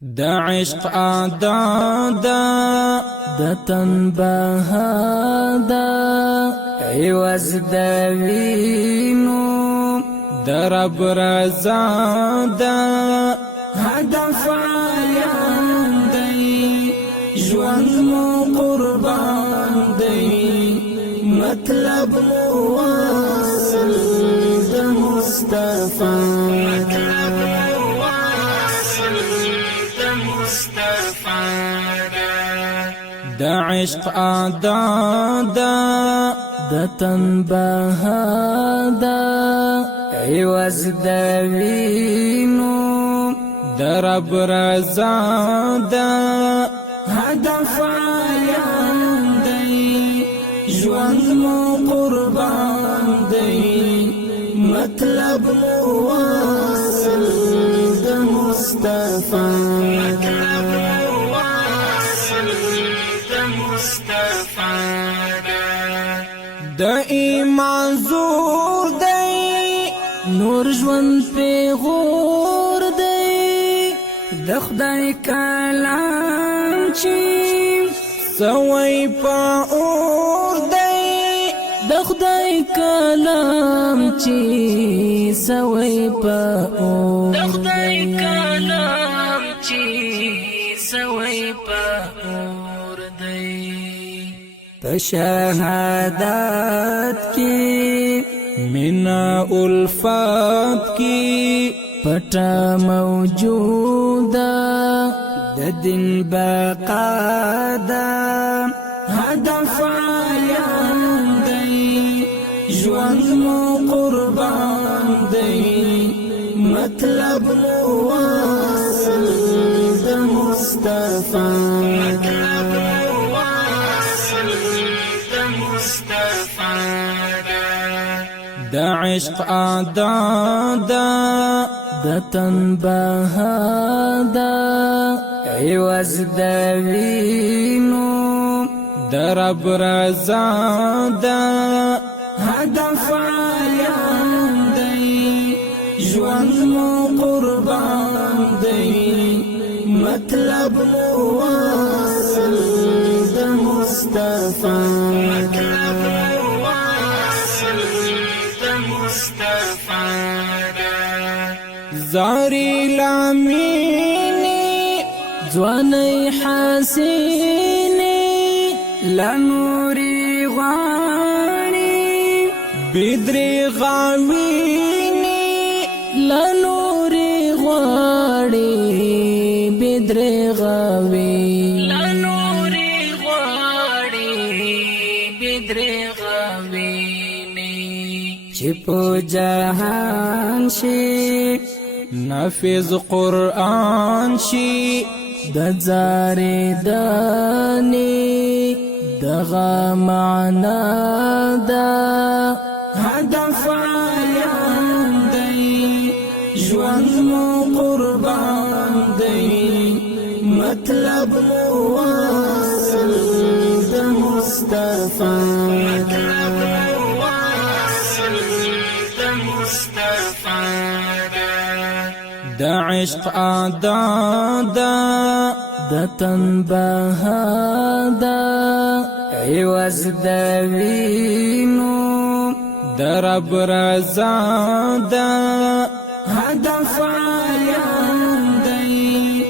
د عشق عدادا د تنبها دا عوض د وینو د رب رضا دا هدف عیان دی ژوند مو قربان دی مطلب مو واصل د مصطفی د عشق عدادا د تنبها دا عوض د وینو د رب رضا دا هدف عیان دی ژوند مو قربان دی مطلب مو واصل د مصطفی د ایمان زور دی نور ژوند پیغور دی د خدای کلام چې سوی په اور دی د خدای کلام چې سوی په اور د خدای کلام چې سوی په اور دی شهادت کی منا الفات کی پټا موجودا د دین بقا دا هدف عیان دی ژوند مو قربان دی مطلب مو واصل د مصطفی د عشق عدادا د تنبها دا عوض د وینو د رب رضا دا هدف عیان دی ژوند مو قربان دی مطلب مو واصل د مصطفی زاری لامینی ځواني حسینی لنوري غاړي بدري غاوینی لنوري غاړي بدري غاوي لنوري غاړي بدري غاوینی چې په جهان شي نافذ قرآن شي د زاري داني دغه معنا دا هدف عیان دی ژوند مو قربان دی مطلب مو واصل د مصطفی د عشق عدادا د تنبها دا عوض د وینو د رب رضا دا هدف عیان دی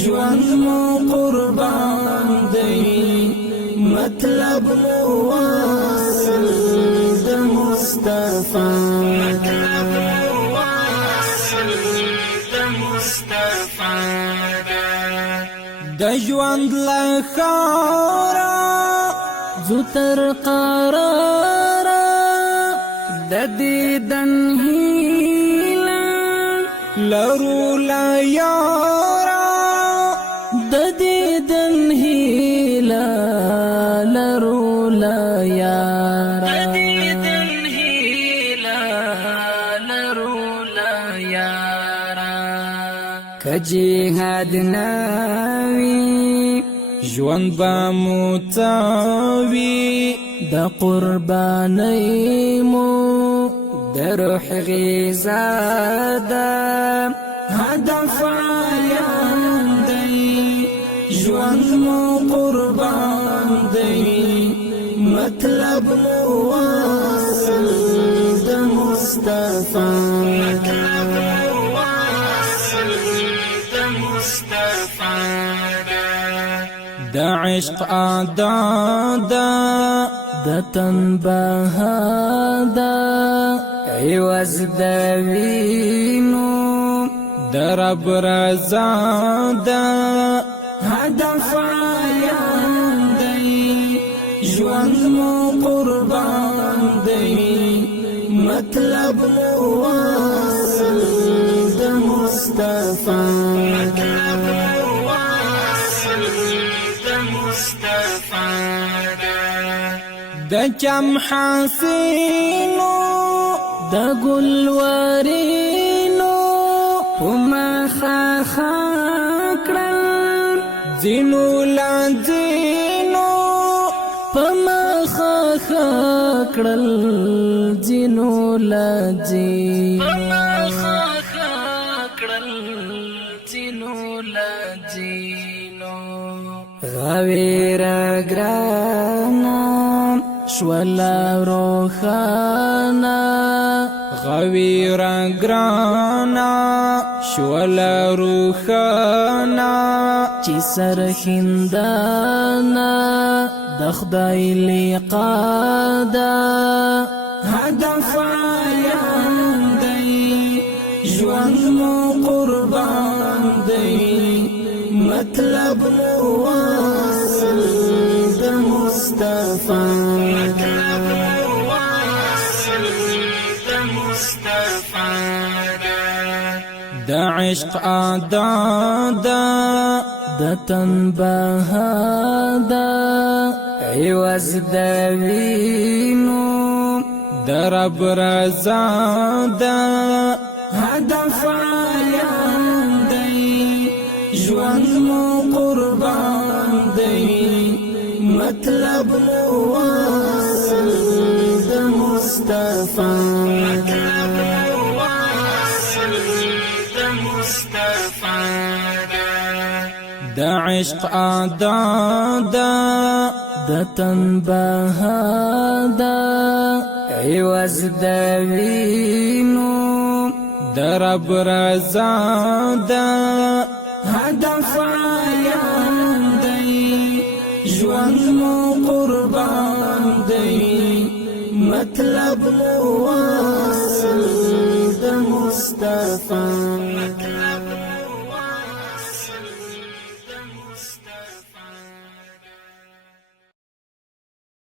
ژوند مو قربان دی مطلب مو واصل د مصطفی د ژوند لخارا زو تر قرارا د دیدن هیلا لرو لا یارا د دیدن هیلا لرو لا یارا د دیدن هیلا لرو لا یارا کجهاد ناوی ژوند با متاوی د قربانی مو د روح غذا ده هدف عیان ده ژوند مو قربان دی مطلب مو واصل د مصطفی د عشق ادا د تن بهادا عوض د وینو د رب رضا دا هدف عیان دی ژوند مو قربان دی مطلب مو واصل د مصطفی د چم حسینو د ګلورینو وما خاکړل زینو لازینو پما خاکړل زینو لازینو پما خاکړل زینو لازینو غویر گرانا شولا روخانا غویر گرانا شولا روخانا چی سرخندانا د خدای لقادا هدف عیان دی ژوند مو قربان دی مطلب مو واصل د مصطفی د عشق ادا د تن بهادا عوض د وینو د رب رضا دا هدف عیان دی ژوند مو قربان دی مطلب مو واصل د مصطفی د عشق ادا د تن بهادا عوض د وینو د رب رضا دا هدف عیان دی ژوند مو قربان دی مطلب مو واصل د مصطفی